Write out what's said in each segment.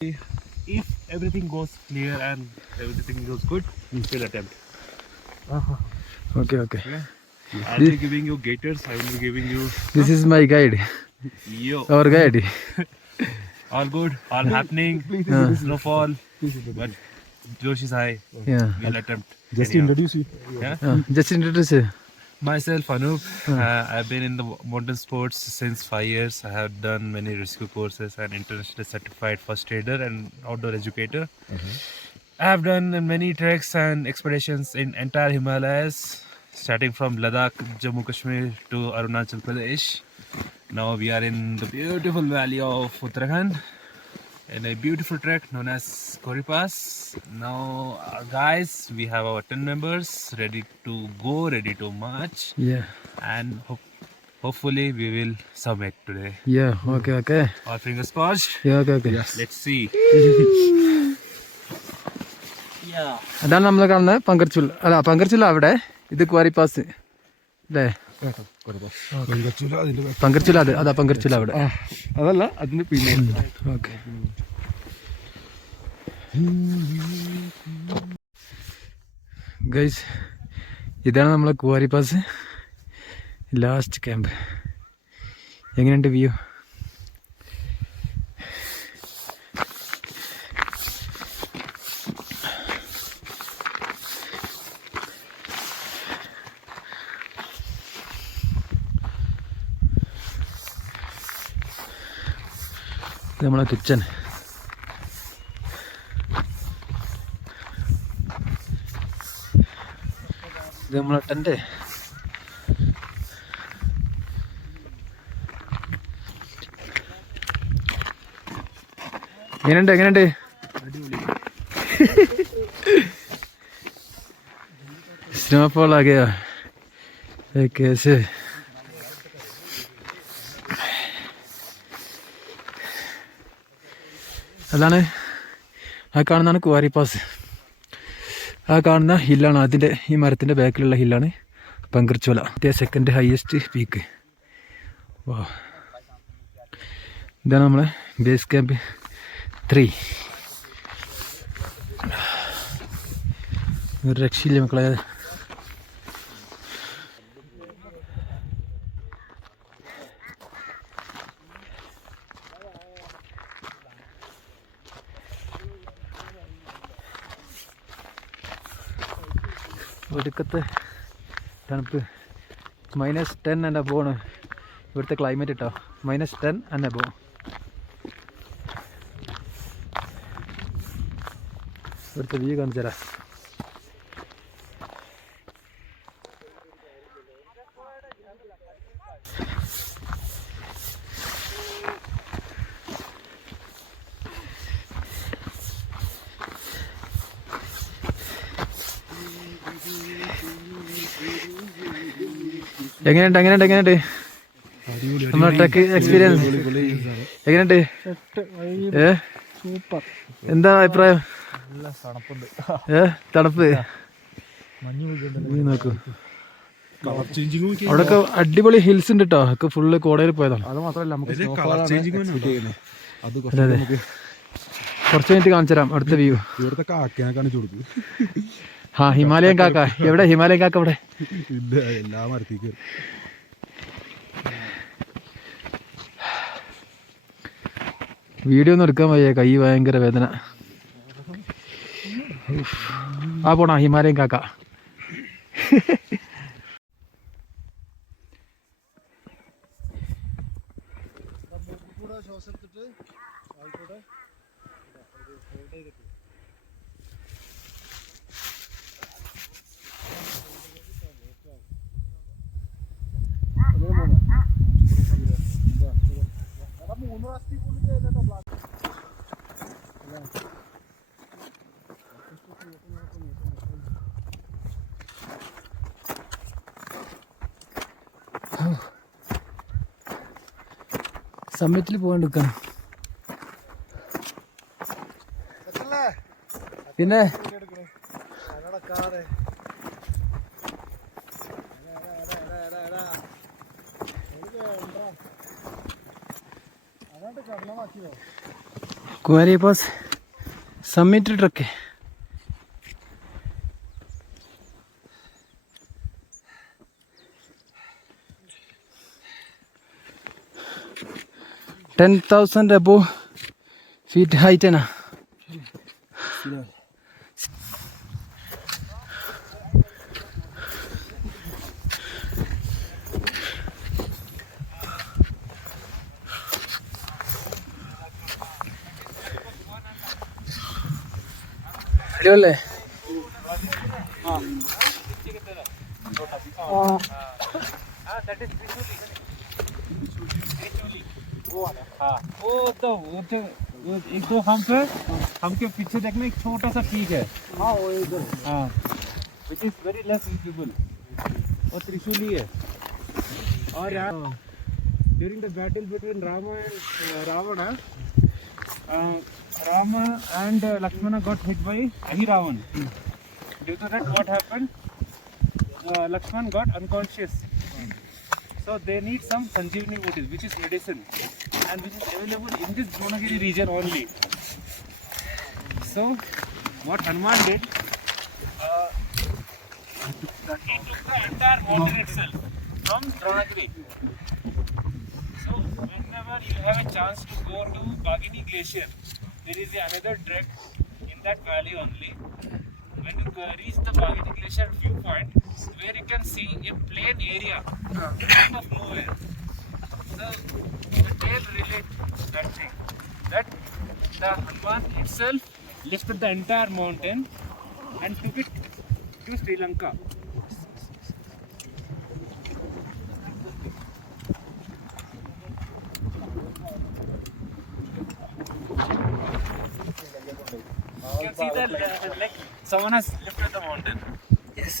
If everything goes clear and everything goes good, we'll attempt. Okay. I'll be giving you gators. I will be giving you. This is my guide. Yo. Our guide. All good. All happening. Snowfall. But Josh is high. Yeah. We'll attempt. Just anyhow. introduce you. Yeah. Just introduce you. Myself, Anup. I've been in the mountain sports since 5 years. I have done many rescue courses and internationally certified first aider and outdoor educator. I have done many treks and expeditions in entire Himalayas, starting from Ladakh, Jammu Kashmir to Arunachal Pradesh. Now we are in the beautiful valley of Uttarakhand in a beautiful trek known as Kori Pass. Now, guys, we have our 10 members ready to go, ready to march, Yeah. and hopefully we will summit today. Yeah. Okay. All fingers crossed. Yeah. Okay. Let's see. അതാണ് നമ്മൾ കാണുന്നത് പങ്കർച്ചുല അവിടെ ഇത് ക്വാരി pass അല്ലേ പങ്കർച്ചുല അതാ പങ്കർച്ചുല അവിടെ അതല്ല അതിന് പിന്നെ ഓക്കെ ഗൈസ് ഇതാണ് നമ്മളെ ക്വാരി പാസ് ലാസ്റ്റ് ക്യാമ്പ് എങ്ങനെയുണ്ട് വ്യൂ ഇത് നമ്മളെ കിച്ചൺ ഇത് നമ്മളെ ടെന്റ് എങ്ങനെയുണ്ട് സ്നോഫോൾ ആകെയോ കേസ് അതാണ് ആ കാണുന്നതാണ് കുവാരി പാസ് ആ കാണുന്ന ഹില്ലാണ് അതിൻ്റെ ഈ മരത്തിൻ്റെ ബാക്കിലുള്ള ഹില്ലാണ് പങ്കർച്ചോല സെക്കൻഡ് ഹയസ്റ്റ് പീക്ക് വാ ഇതാണ് നമ്മളെ ബേസ് ക്യാമ്പ് 3 ഒരു രക്ഷയില്ല മക്കളെ ഒടുക്കത്തെ തണുപ്പ് -10 and above ആണ് ഇവിടുത്തെ ക്ലൈമറ്റ് കേട്ടോ -10 and above ഇവിടുത്തെ വ്യൂ കാണിച്ചു തരാം എങ്ങനെയുണ്ട് നമ്മുടെ ട്രക്ക് എക്സ്പീരിയൻസ് എങ്ങനെയുണ്ട് സൂപ്പർ എന്താ അഭിപ്രായം തണുപ്പ് നോക്കൂ അവിടെയൊക്കെ അടിപൊളി ഹിൽസ് ഉണ്ട് കേട്ടോ ഒക്കെ ഫുള്ള് കോടയിൽ പോയതാണ് അത് മാത്രമല്ല നമുക്ക് അതെ കുറച്ച് മിനിറ്റ് കാണിച്ചു തരാം അടുത്ത വ്യൂ ഇവിടുത്തെ കാക്കനെ കാണിച്ചു കൊടുക്കും ഹിമാലയൻ കാക്ക എവിടെ ഹിമാലയൻ കാക്ക ഇവിടെ ഇല്ല എല്ലാ മരത്തേക്ക് വീഡിയോ ഒന്നും എടുക്കാൻ വയ്യ കൈ ഭയങ്കര വേദന ആ പോണ ഹിമാലയൻ കാക്ക സമ്മിറ്റിൽ പോകാൻ എടുക്കണം പിന്നെ कुमारी पास समिट ट्रक है. 10,000 above feet height है ना. അടിപൊളിയല്ലേ? एक दो हमके पीछे देखना एक छोटा सा पीक है. हाँ वो इधर. हाँ which is very less visible. और त्रिशूली है. और during the battle between Rama and Ravana, Rama and Lakshmana got hit by Ahiravan. Due to that, what happened? Lakshman got unconscious. So they need some Sanjeevani booty, which is medicine, and which is available in this Dronagiri region only. So what Hanuman did, he took the entire mountain itself from Dronagiri. So whenever you have a chance to go to Bagini Glacier, there is another trek in that valley only. When you reach the Bagini Glacier viewpoint, where you can see a plain area out of nowhere. So the tale relates that thing, that the Hanuman itself lifted the entire mountain and took it to Sri Lanka. You can see that like someone has lifted the mountain. Yes.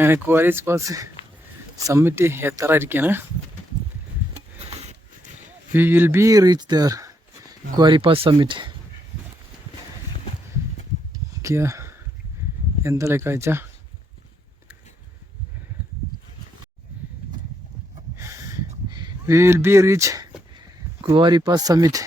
അങ്ങനെ Kuari's Pass summit എത്താറായിരിക്കുകയാണ്. We will be reach there Kuari Pass summit. എന്താ കാഴ്ച? We will be reach Kuari Pass summit.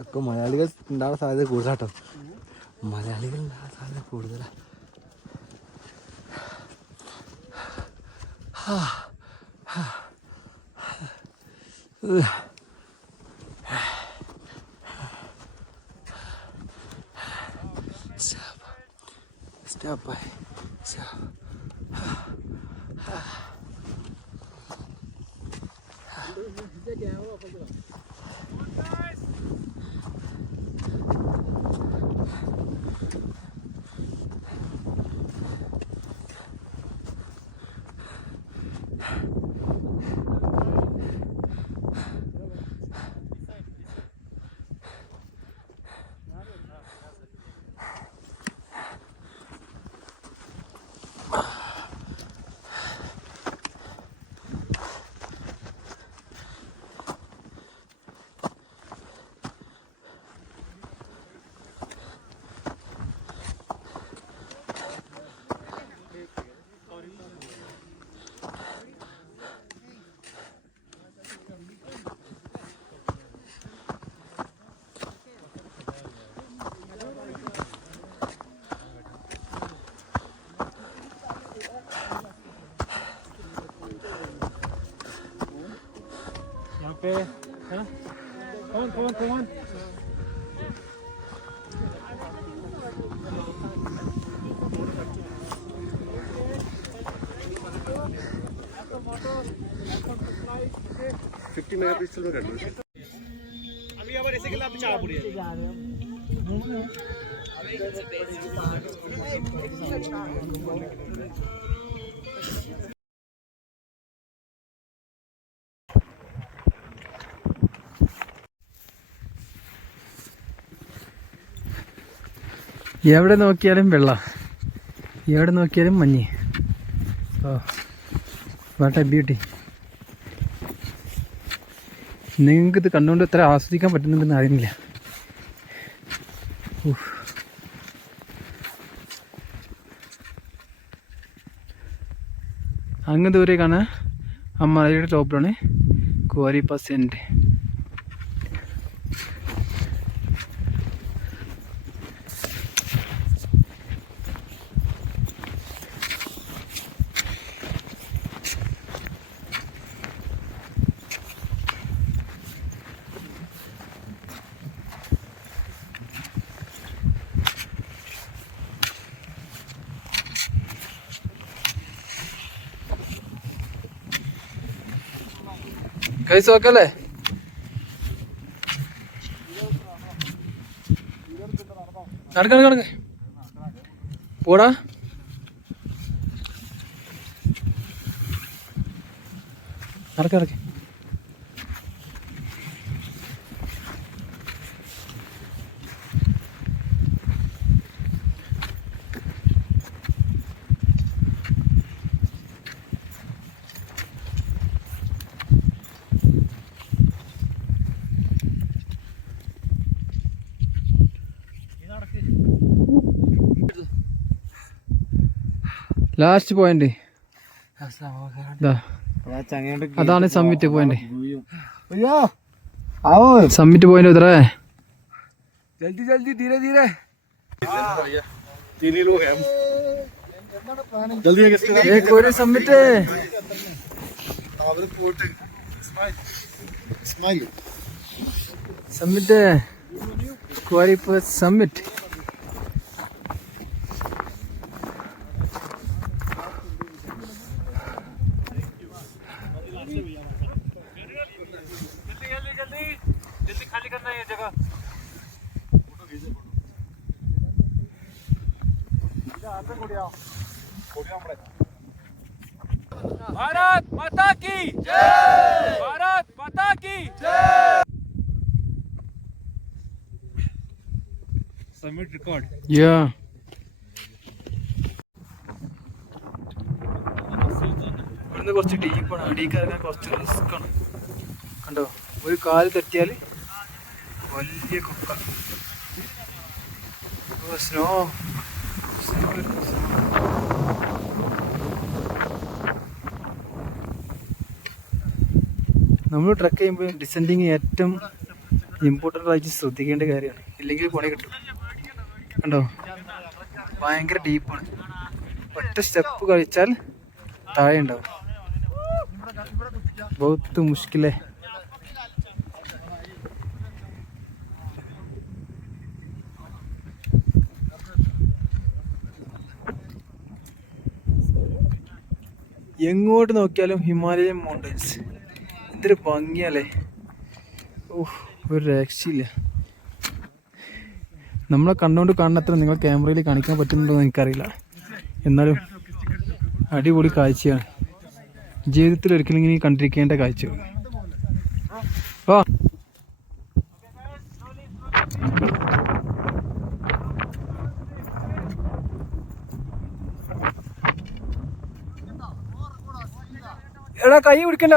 ഒക്കെ മലയാളികൾ ഉണ്ടാകാൻ സാധ്യത കൂടുതലാട്ടോ. മലയാളികൾ ഉണ്ടാകാൻ സാധ്യത കൂടുതലാണ്. Step by step. Okay. Huh? Come on. എവിടെ നോക്കിയാലും വെള്ളം, എവിടെ നോക്കിയാലും മഞ്ഞ്. Oh what a beauty. നിങ്ങൾക്കിത് കണ്ടുകൊണ്ട് എത്ര ആസ്വദിക്കാൻ പറ്റുന്നുണ്ടെന്ന് അറിയുന്നില്ല. അങ്ങ് ദൂരെ കാണാൻ ആ മലയുടെ ടോപ്പിലാണ് കുവാരി പാസ് എൻ്റെ. കൈസ് നോക്കല്ലേ? നടക്ക പോടാ. നടക്ക ലാസ്റ്റ് പോയിന്റ് അതാണ് സമ്മിറ്റ് പോയിന്റ്. സമ്മിറ്റ് പോയിന്റ് ഉതറ जल्दी जल्दी धीरे धीरे तीन ही लोग हैं जल्दी एक कोई समिट समिट कुवारी पास समिट. जल्दी खाली करना है ये जगह. भारत माता की जय. भारत माता की जय. Submit record. Yeah. ഇവിടുന്ന് കുറച്ച് ഡീപ്പാണ്, അടിയിറങ്ങാൻ കുറച്ച് റിസ്ക് ആണ്. കണ്ടോ, ഒരു കാല് തട്ടിയാൽ വലിയ കുക്ക. സ്നോ നമ്മൾ ട്രക്ക് ചെയ്യുമ്പോൾ ഡിസെൻഡിങ് ഏറ്റവും ഇമ്പോർട്ടൻ്റ് ആയിട്ട് ശ്രദ്ധിക്കേണ്ട കാര്യമാണ്, ഇല്ലെങ്കിൽ പണി കിട്ടും. കണ്ടോ, ഭയങ്കര ഡീപ്പാണ്. ഒറ്റ സ്റ്റെപ്പ് കഴിച്ചാൽ താഴെ ഉണ്ടാവും. ബഹുത്ത് മുഷ്കിലേ. എങ്ങോട്ട് നോക്കിയാലും ഹിമാലയൻ മൗണ്ടൻസ്. എന്തൊരു ഭംഗിയല്ലേ. ഓഹ്, ഒരു രക്ഷയില്ല. നമ്മളെ കണ്ണുകൊണ്ട് കാണുന്നത്ര നിങ്ങൾ ക്യാമറയിൽ കാണിക്കാൻ പറ്റുന്നുണ്ടോ എന്ന് എനിക്കറിയില്ല. എന്നാലും അടിപൊളി കാഴ്ചയാണ്. ജീവിതത്തിൽ ഒരിക്കലും ഇങ്ങനെ കണ്ടിരിക്കേണ്ട കാഴ്ചകൾ. ആ എടാ, കൈ പിടിക്കണ്ട.